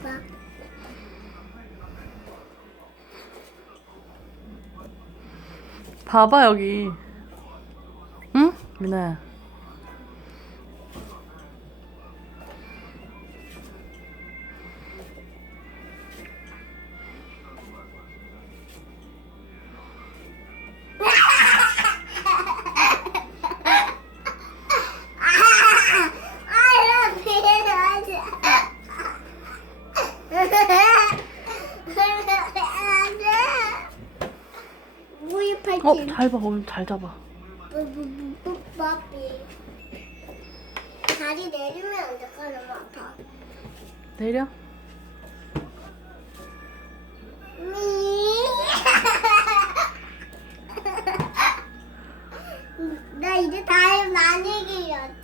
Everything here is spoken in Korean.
봐. 봐봐 여기. 응? 미나야. 팔찌. 어, 잘 봐. 오늘 잘 잡아. 다리 내리면 안 돼, 너무 아파. 내려. 나 이제 다리 많이 길었